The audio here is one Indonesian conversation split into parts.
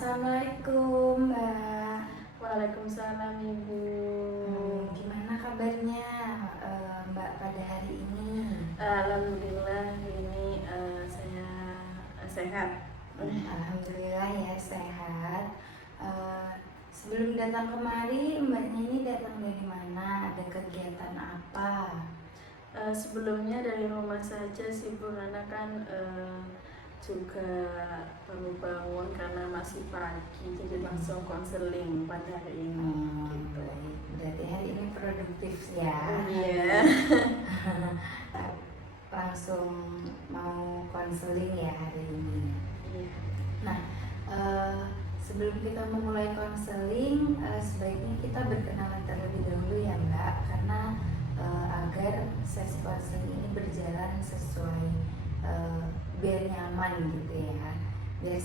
Assalamualaikum Mbak. Waalaikumsalam Ibu. Gimana kabarnya Mbak pada hari ini? Alhamdulillah ini saya sehat. Alhamdulillah ya sehat. Sebelum datang kemari Mbaknya ini datang dari mana? Ada kegiatan apa? Sebelumnya dari rumah saja sih Bu, karena kan juga baru bangun karena masih pagi, jadi langsung konseling pada hari ini. Gitu. Baik. Berarti hari ini produktif ya. Iya. Langsung mau konseling ya hari ini. Iya. Nah, sebelum kita memulai konseling, sebaiknya kita berkenalan terlebih dahulu ya Mbak, karena agar sesi konseling ini berjalan sesuai biar nyaman gitu ya, biar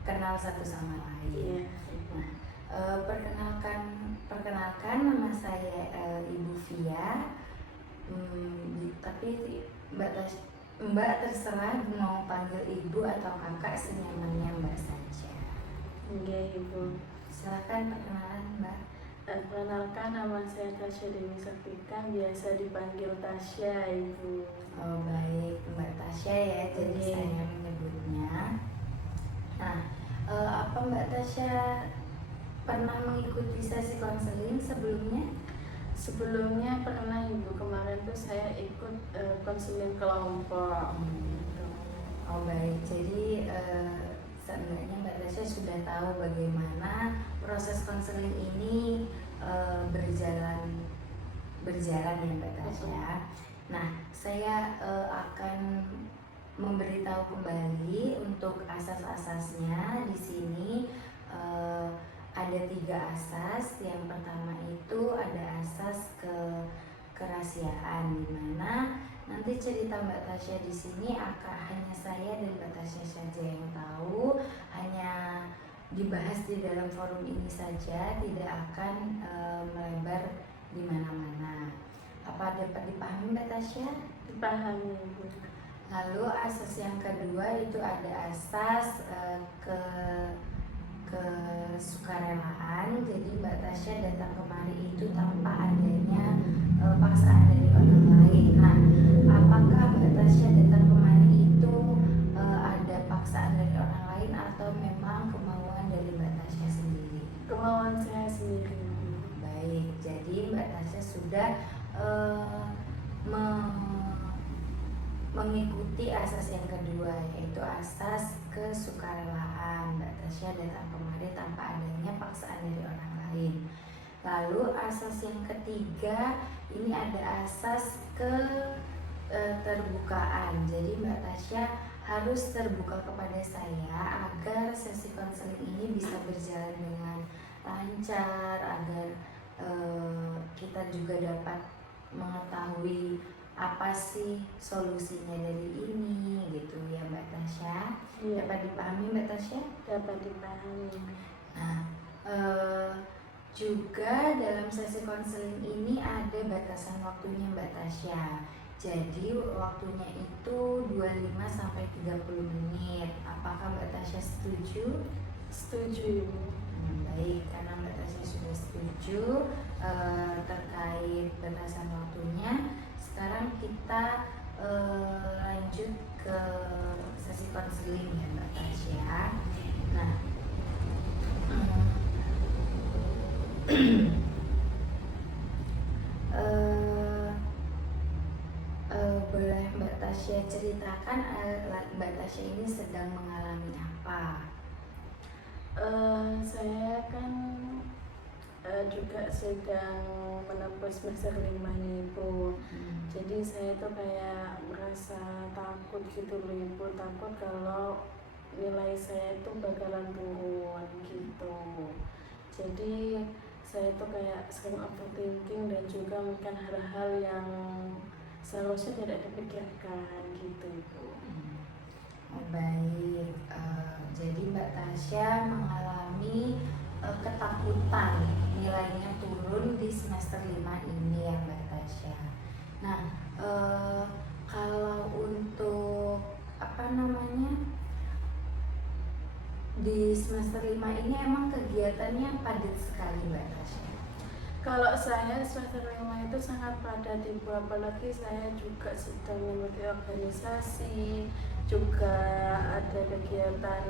kenal satu sama lain. Iya. Nah, perkenalkan nama saya Ibu Via. Tapi Mbak terserah mau panggil ibu atau kakak senyamannya Mbak saja. Iya Ibu. Silakan perkenalan Mbak. Perkenalkan, nama saya Tasya Dewi Saktika, biasa dipanggil Tasya Ibu. Oh baik, Mbak Tasya ya, jadi saya menyebutnya. Nah, apa Mbak Tasya pernah mengikuti sesi konseling sebelumnya? Sebelumnya pernah Ibu, kemarin tuh saya ikut konseling kelompok. Oh baik, jadi seenggaknya Mbak Tasya sudah tahu bagaimana proses konseling ini berjalan ya Mbak Tasya. Nah, saya akan memberitahu kembali untuk asas-asasnya. Di sini ada 3 asas. Yang pertama itu ada asas kerahasiaan, di mana nanti cerita Mbak Tasya di sini akan hanya saya dan Mbak Tasya saja yang tahu, hanya dibahas di dalam forum ini saja, tidak akan melebar di mana-mana. Apa dapat dipahami Mbak Tasya? Dipahami Ibu. Lalu asas yang kedua itu ada asas kesukarelaan. Jadi Mbak Tasya datang kemari itu tanpa adanya paksaan dari orang lain. Nah, apakah Mbak Tasya datang kemari itu ada paksaan dari orang lain atau memang kemauan dari Mbak Tasya sendiri? Kemauan saya sendiri. Baik, jadi Mbak Tasya sudah mengikuti asas yang kedua, yaitu asas kesukarelaan. Mbak Tasya datang kemari tanpa adanya paksaan dari orang lain. Lalu asas yang ketiga ini ada asas keterbukaan. Jadi Mbak Tasya harus terbuka kepada saya agar sesi konseling ini bisa berjalan dengan lancar, agar kita juga dapat mengetahui apa sih solusinya dari ini gitu ya Mbak Tasya. Iya. Dapat dipahami Mbak Tasya? Dapat dipahami. Nah, juga dalam sesi konseling ini ada batasan waktunya Mbak Tasya. Jadi waktunya itu 25 sampai 30 menit. Apakah Mbak Tasya setuju? Setuju Ibu. Baik, karena Mbak Tasya sudah setuju terkait batasan waktunya, sekarang kita lanjut ke sesi konseling ya Mbak Tasya. Nah, boleh Mbak Tasya ceritakan Mbak Tasya ini sedang mengalami apa? Saya kan juga sedang menembus semester 5 nih Ibu. Jadi saya tuh kayak merasa takut gitu loh Ibu, takut kalau nilai saya tuh bakalan turun gitu. Jadi saya tuh kayak sering overthinking dan juga mungkin hal-hal yang seharusnya tidak dipikirkan gitu Ibu. Baik, jadi Mbak Tasya mengalami ketakutan nilainya turun di semester 5 ini ya Mbak Tasya. Nah, kalau untuk di semester 5 ini emang kegiatannya padat sekali Mbak Tasya. Kalau saya semester 5 itu sangat padat Ibu, apalagi saya juga sedang mengikuti organisasi, juga ada kegiatan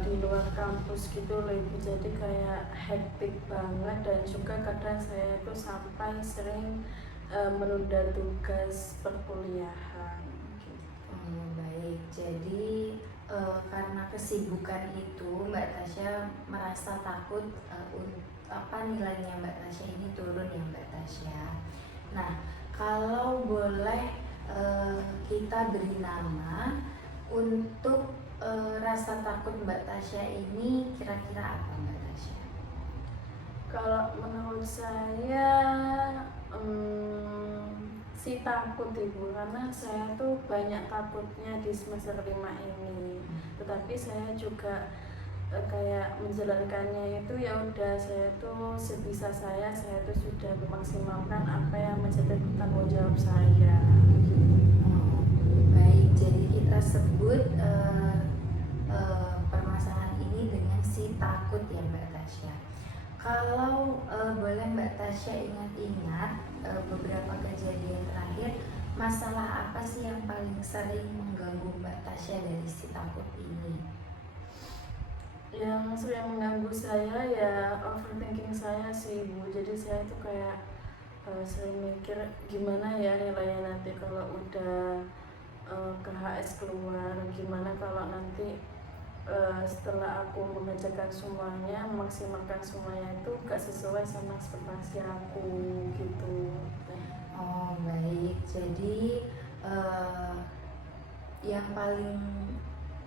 di luar kampus gitu loh Ibu, jadi kayak hektik banget, dan juga kadang saya itu sampai sering menunda tugas perkuliahan gitu. Baik, jadi karena kesibukan itu Mbak Tasya merasa takut nilainya Mbak Tasya ini turun ya Mbak Tasya. Nah, kalau boleh kita beri nama untuk rasa takut Mbak Tasya ini kira-kira apa Mbak Tasya? Kalau menurut saya si takut Ibu, karena saya tuh banyak takutnya di semester 5 ini. Tetapi saya juga kayak menjalankannya itu ya udah, saya tuh sebisa saya tuh sudah memaksimalkan apa yang menjadi tanggung jawab saya. Baik, jadi kita sebut permasalahan ini dengan si takut ya Mbak Tasya. Kalau boleh Mbak Tasya ingat-ingat beberapa kejadian terakhir, masalah apa sih yang paling sering mengganggu Mbak Tasya dari si takut ini? Yang sering mengganggu saya ya overthinking saya sih Ibu. Jadi saya tuh kayak sering mikir gimana ya nilainya nanti kalau udah KHS keluar, gimana kalau nanti setelah aku mengerjakan semuanya, memaksimalkan semuanya itu gak sesuai sama ekspektasi aku gitu. Oh baik, jadi yang paling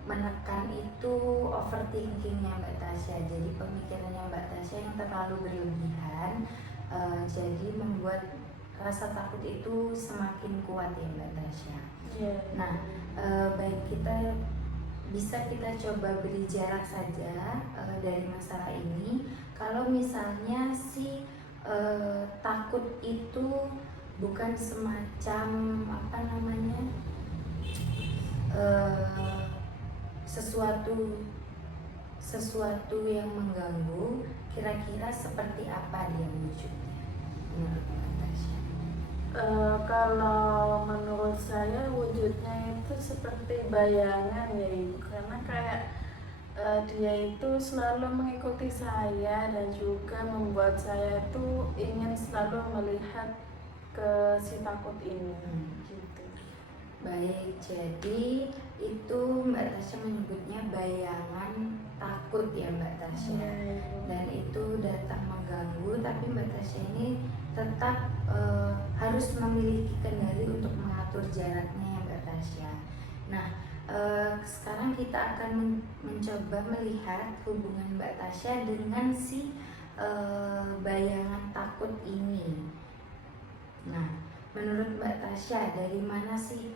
menekan itu overthinkingnya Mbak Tasya. Jadi pemikirannya Mbak Tasya yang terlalu berlebihan, jadi membuat rasa takut itu semakin kuat ya Mbak Tasya. Yeah. Nah, baik, kita coba beri jarak saja dari masalah ini. Kalau misalnya si takut itu bukan semacam sesuatu yang mengganggu, kira-kira seperti apa dia wujudnya menurut Mbak Tasya? Kalau menurut saya wujudnya itu seperti bayangan ya Ibu, karena kayak dia itu selalu mengikuti saya dan juga membuat saya itu ingin selalu melihat ke si takut ini gitu. Baik, jadi itu Mbak Tasya menyebutnya bayangan takut ya Mbak Tasya. Dan itu datang mengganggu, tapi Mbak Tasya ini tetap harus memiliki kendali untuk mengatur jaraknya ya Mbak Tasya. Nah, sekarang kita akan mencoba melihat hubungan Mbak Tasya dengan si bayangan takut ini. Nah, menurut Mbak Tasya, dari mana sih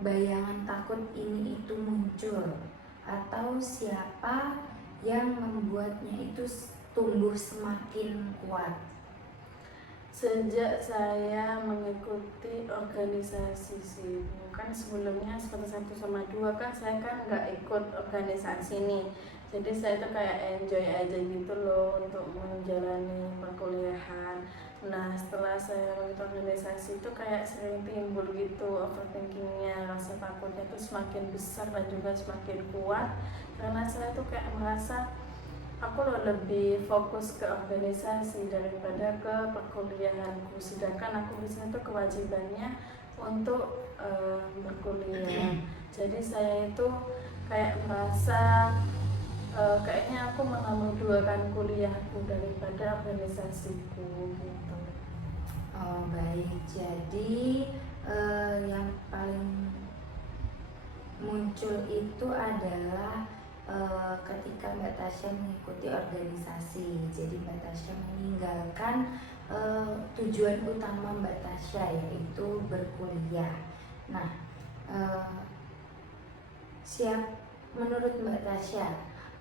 bayangan takut ini itu muncul? Atau siapa yang membuatnya itu tumbuh semakin kuat? Sejak saya mengikuti organisasi sih, kan sebelumnya semester 1 sama 2 kan saya kan nggak ikut organisasi nih. Jadi saya tuh kayak enjoy aja gitu loh untuk menjalani perkuliahan. Nah setelah saya mengikuti organisasi itu kayak sering timbul gitu overthinkingnya, rasa takutnya tuh semakin besar dan juga semakin kuat, karena saya tuh kayak merasa aku lebih fokus ke organisasi daripada ke perkuliahanku, sedangkan aku di sana tuh kewajibannya untuk berkuliah. Jadi saya itu kayak merasa kayaknya aku mengambil kuliahku daripada organisasiku gitu. Oh baik, jadi yang paling muncul itu adalah ketika Mbak Tasya mengikuti organisasi. Jadi Mbak Tasya meninggalkan tujuan utama Mbak Tasya, yaitu berkuliah. Nah, menurut Mbak Tasya,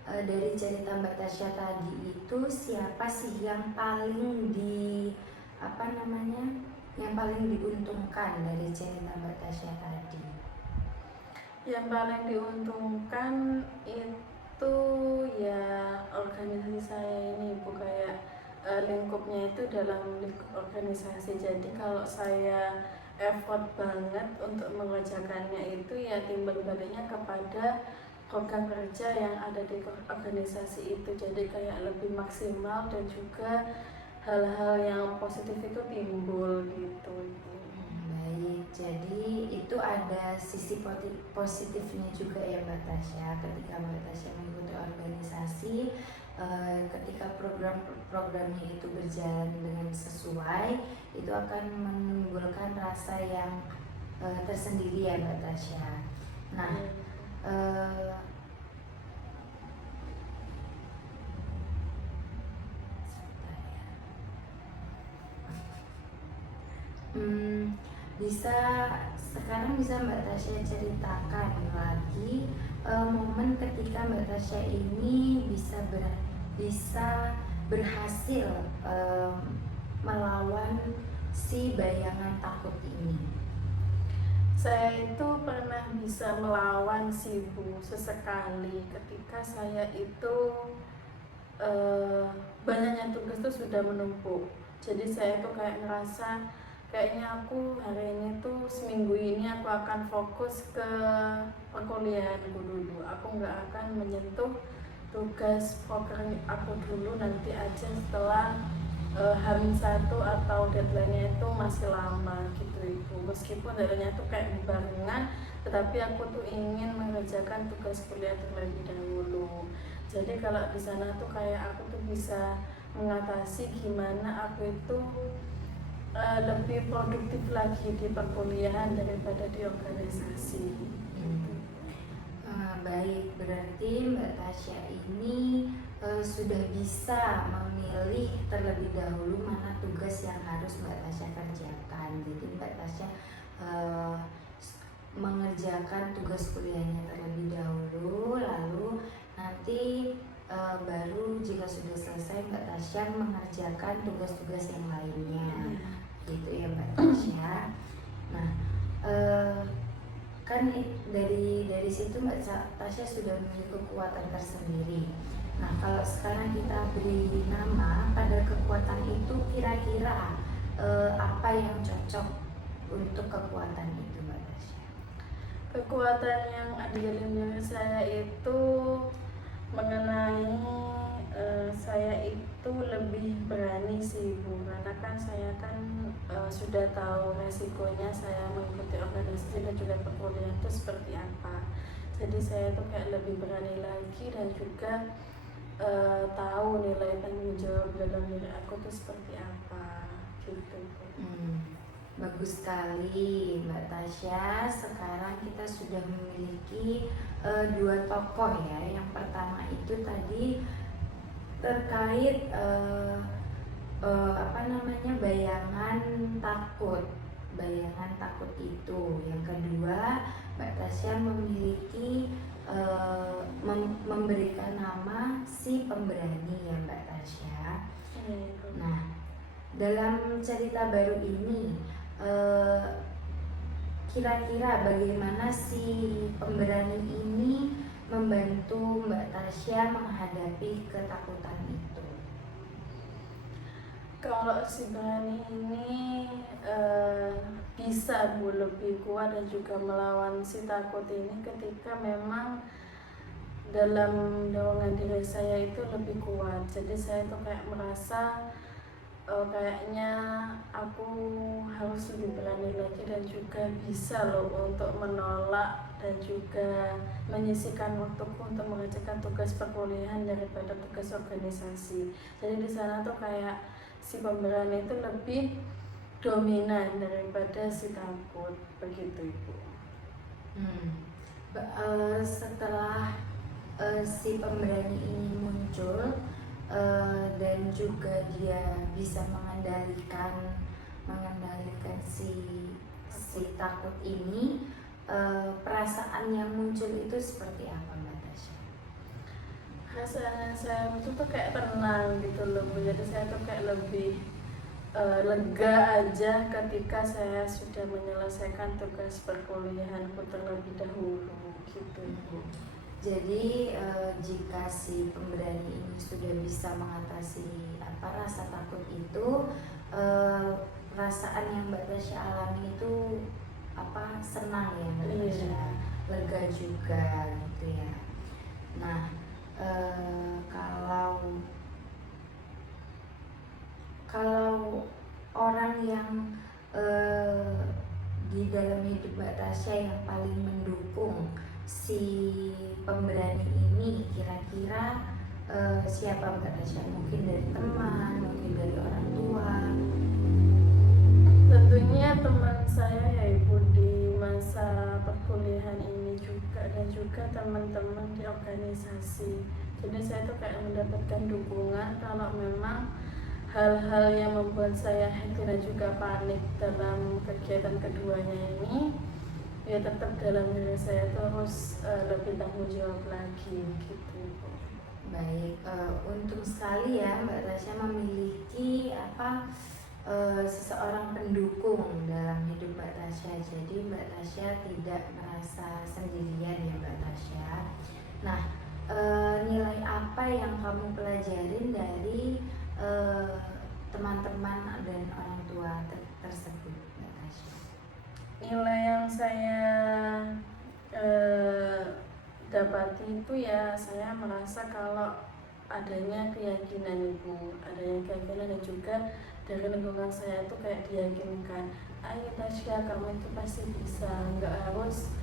dari cerita Mbak Tasya tadi itu siapa sih yang paling yang paling diuntungkan dari cerita Mbak Tasya tadi? Yang paling diuntungkan itu ya organisasi saya ini Bu, kayak lingkupnya itu dalam lingkup organisasi. Jadi kalau saya effort banget untuk mengerjakannya itu ya timbal baliknya kepada program kerja yang ada di organisasi itu. Jadi kayak lebih maksimal dan juga hal-hal yang positif itu timbul gitu. Baik, jadi itu ada sisi positifnya juga ya Mbak Tasya. Ketika Mbak Tasya mengikuti organisasi, ketika program-programnya itu berjalan dengan sesuai, itu akan menimbulkan rasa yang tersendiri ya Mbak Tasya. Nah, sekarang bisa Mbak Tasya ceritakan lagi momen ketika Mbak Tasya ini bisa berhasil melawan si bayangan takut ini. Saya itu pernah bisa melawan si Bu sesekali ketika saya itu banyaknya tugas itu sudah menumpuk. Jadi saya tuh kayak ngerasa kayaknya aku hari ini tuh seminggu ini aku akan fokus ke perkuliahanku dulu. Aku nggak akan menyentuh tugas program aku dulu, nanti aja setelah H-1 atau deadline-nya itu masih lama gitu Ibu. Meskipun deadline-nya tuh kayak barengan, tetapi aku tuh ingin mengerjakan tugas kuliah terlebih dahulu. Jadi kalau di sana tuh kayak aku tuh bisa mengatasi gimana aku itu lebih produktif lagi di perkuliahan daripada di organisasi. Baik, berarti Mbak Tasya ini sudah bisa memilih terlebih dahulu mana tugas yang harus Mbak Tasya kerjakan. Jadi Mbak Tasya mengerjakan tugas kuliahnya terlebih dahulu, lalu nanti baru jika sudah selesai Mbak Tasya mengerjakan tugas-tugas yang lainnya, gitu ya Mbak Tasya. Nah, kan dari situ Mbak Tasya sudah memiliki kekuatan tersendiri. Nah, kalau sekarang kita beri nama pada kekuatan itu, kira-kira apa yang cocok untuk kekuatan itu Mbak Tasya? Kekuatan yang ada dalam diri saya itu mengenai saya itu lebih berani sih Bu, karena kan saya kan sudah tahu resikonya saya mengikuti organisasi dan juga perkuliahan itu seperti apa. Jadi saya tuh kayak lebih berani lagi dan juga tahu nilai tanggung jawab dalam diri aku tuh seperti apa gitu. Bagus sekali Mbak Tasya. Sekarang kita sudah memiliki dua tokoh ya. Yang pertama itu tadi terkait bayangan takut itu. Yang kedua, Mbak Tasya memiliki memberikan nama si pemberani ya Mbak Tasya. Nah, dalam cerita baru ini kira-kira bagaimana si pemberani ini membantu Mbak Tasya menghadapi ketakutan itu? Kalau si berani ini bisa Bu lebih kuat dan juga melawan si takut ini ketika memang dalam dorongan diri saya itu lebih kuat. Jadi saya tuh kayak merasa kayaknya aku harus lebih berani lagi dan juga bisa loh untuk menolak dan juga menyisihkan waktuku untuk mengerjakan tugas perkuliahan daripada tugas organisasi. Jadi di sana tuh kayak si pemberani itu lebih dominan daripada si takut, begitu Ibu. Setelah si pemberani ini muncul dan juga dia bisa mengendalikan si takut ini, perasaan yang muncul itu seperti apa Mbak Tasya? Rasanya saya itu tuh kayak tenang gitu loh Bu. Jadi saya tuh kayak lebih lega aja ketika saya sudah menyelesaikan tugas perkuliahanku terlebih dahulu. gitu Ibu. Jadi jika si pemberani ini sudah bisa mengatasi rasa takut itu, perasaan yang Mbak Tasya alami itu senang ya Mbak Tasya, lega juga gitu ya. Nah kalau orang yang di dalam hidup Mbak Tasya yang paling mendukung si pemberani ini, kira-kira siapa Mbak Tasya? Mungkin dari teman, mungkin dari orang tua. Tentunya teman saya ya Ibu di masa perkuliahan ini juga, dan juga teman-teman di organisasi. Jadi saya tuh kayak mendapatkan dukungan kalau memang hal-hal yang membuat saya happy dan juga panik dalam kegiatan keduanya ini, ya tetap dalam diri saya terus lebih tanggung jawab lagi gitu. Baik, untung sekali ya Mbak Tasya memiliki seseorang pendukung dalam hidup Mbak Tasya. Jadi Mbak Tasya tidak merasa sendirian ya Mbak Tasya. Nah, nilai apa yang kamu pelajarin dari teman-teman dan orang tua tersebut Mbak Tasya? Nilai yang saya dapati itu ya, saya merasa kalau adanya keyakinan Ibu, adanya keyakinan dan juga dari lingkungan saya itu kayak diyakinkan, ayo Tasya, kamu itu pasti bisa, nggak harus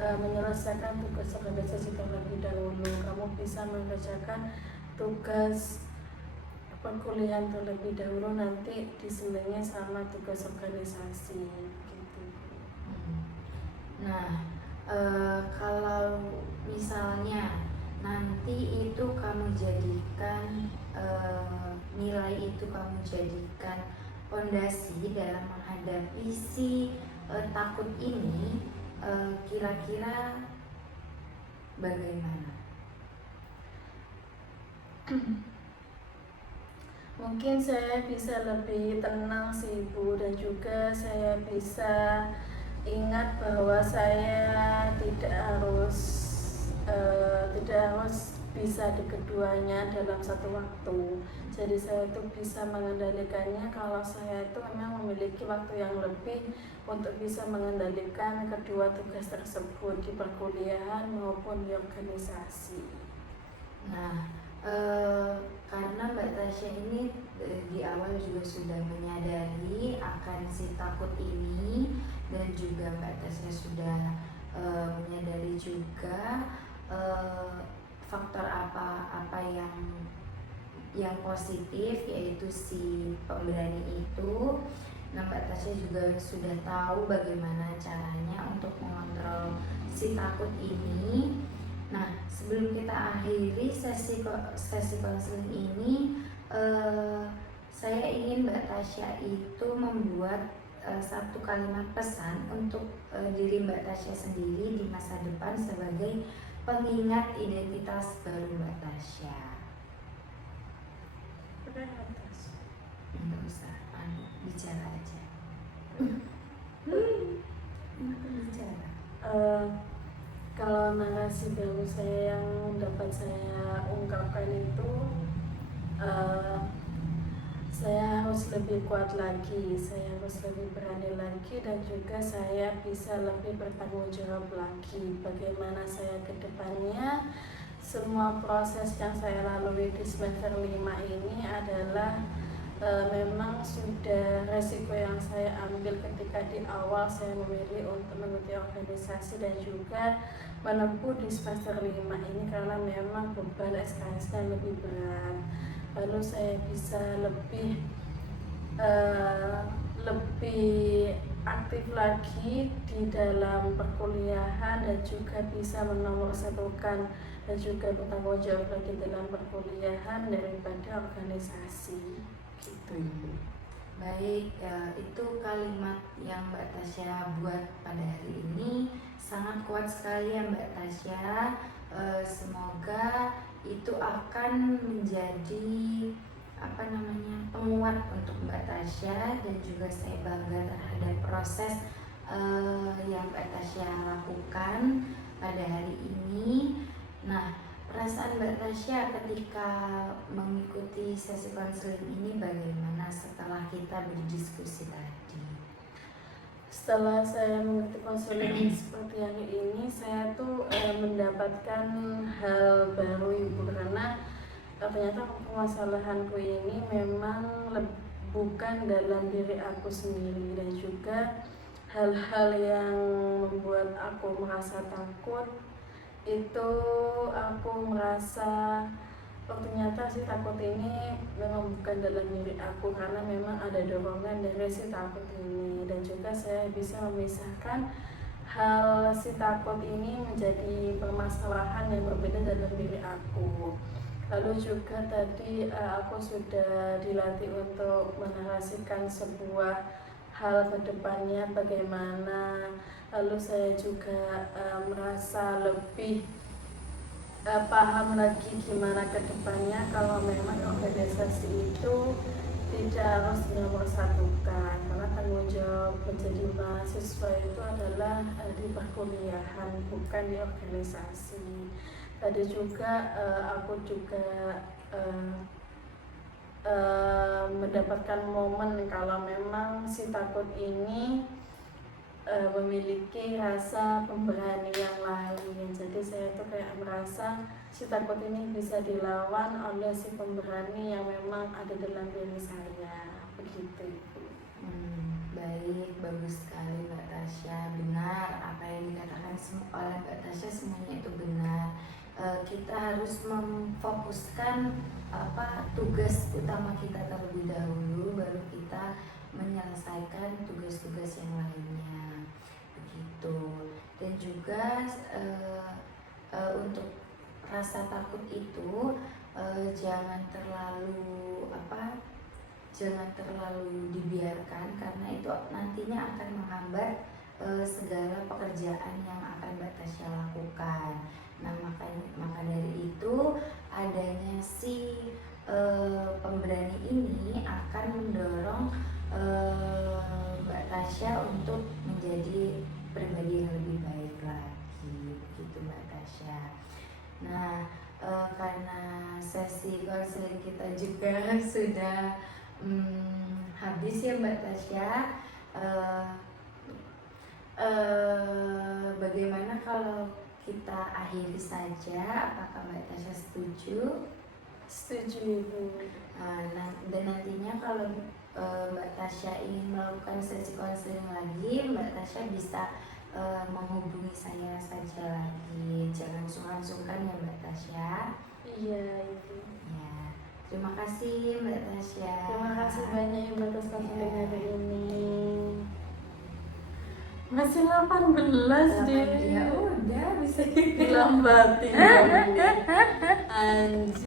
menyelesaikan tugas organisasi terlebih dahulu, kamu bisa mengerjakan tugas perkuliahan terlebih dahulu, nanti diselingnya sama tugas organisasi gitu. Nah, kalau misalnya nanti itu kamu jadikan nilai itu kamu jadikan fondasi dalam menghadapi si takut ini, kira-kira bagaimana? Mungkin saya bisa lebih tenang sih Ibu, dan juga saya bisa ingat bahwa saya tidak harus bisa di keduanya dalam satu waktu. Jadi saya itu bisa mengendalikannya kalau saya itu memang memiliki waktu yang lebih untuk bisa mengendalikan kedua tugas tersebut di perkuliahan maupun di organisasi. Nah, karena Mbak Tasya ini di awal juga sudah menyadari akan si takut ini, dan juga Mbak Tasya sudah menyadari juga faktor apa yang positif, yaitu si pemberani itu. Nah, Mbak Tasya juga sudah tahu bagaimana caranya untuk mengontrol si takut ini. Nah, sebelum kita akhiri sesi konseling ini, saya ingin Mbak Tasya itu membuat satu kalimat pesan untuk diri Mbak Tasya sendiri di masa depan sebagai pengingat identitas baru Mbak Tasya. Nggak usah, bicara aja. Bicara. Kalau narasi baru saya yang dapat saya ungkapkan itu, saya harus lebih kuat lagi, saya harus lebih berani lagi, dan juga saya bisa lebih bertanggung jawab lagi. Bagaimana saya ke depannya, semua proses yang saya lalui di semester 5 ini adalah memang sudah resiko yang saya ambil ketika di awal saya memilih untuk mengikuti organisasi dan juga menempuh di semester 5 ini, karena memang beban SKS-nya lebih berat. Lalu saya bisa lebih aktif lagi di dalam perkuliahan, dan juga bisa menomorsatukan dan juga bertanggung jawab lagi dalam perkuliahan daripada organisasi gitu. Baik, itu kalimat yang Mbak Tasya buat pada hari ini sangat kuat sekali ya Mbak Tasya. Semoga itu akan menjadi penguat untuk Mbak Tasya, dan juga saya bangga terhadap proses yang Mbak Tasya lakukan. pada hari ini. Nah, perasaan Mbak Tasya ketika mengikuti sesi konseling ini bagaimana setelah kita berdiskusi tadi? Setelah saya mengikuti konseling seperti yang ini, saya tuh mendapatkan hal baru Ibu, karena ternyata permasalahanku ini memang bukan dalam diri aku sendiri, dan juga hal-hal yang membuat aku merasa takut itu aku merasa ternyata si takut ini memang bukan dalam diri aku, karena memang ada dorongan dari si takut ini, dan juga saya bisa memisahkan hal si takut ini menjadi permasalahan yang berbeda dalam diri aku. Lalu juga tadi aku sudah dilatih untuk menarasikan sebuah hal ke depannya bagaimana. Lalu saya juga merasa lebih paham lagi gimana ke depannya kalau memang organisasi itu tidak harus dinomor-satukan, karena tanggung jawab menjadi mahasiswa itu adalah di perkuliahan, bukan di organisasi. Tadi juga aku juga mendapatkan momen kalau memang si takut ini memiliki rasa pemberani yang lain. Jadi saya tuh kayak merasa si takut ini bisa dilawan oleh si pemberani yang memang ada dalam diri saya, begitu. Baik, bagus sekali Mbak Tasya. Benar apa yang dikatakan oleh Mbak Tasya, semuanya itu benar. Kita harus memfokuskan tugas utama kita terlebih dahulu, baru kita menyelesaikan tugas-tugas yang lainnya, begitu. Dan juga untuk rasa takut itu jangan terlalu dibiarkan, karena itu nantinya akan menghambat segala pekerjaan yang akan Mbak Tasya lakukan. Nah, maka dari itu adanya si pemberani ini akan mendorong Mbak Tasya untuk menjadi pribadi yang lebih baik lagi, begitu Mbak Tasya. Nah, karena sesi konseling kita juga sudah habis ya Mbak Tasya, bagaimana kalau kita akhiri saja? Apakah Mbak Tasya setuju? Setuju Ibu. Dan nantinya kalau Mbak Tasya ingin melakukan sesi konseling lagi, Mbak Tasya bisa menghubungi saya saja lagi. Jangan sungkan-sungkan ya Mbak Tasya. Iya Ibu. Ya, terima kasih Mbak Tasya. Terima kasih banyak Ibu atas konseling hari ini. Masih 18 deh. Ya udah bisa Dilambatin. Anjir.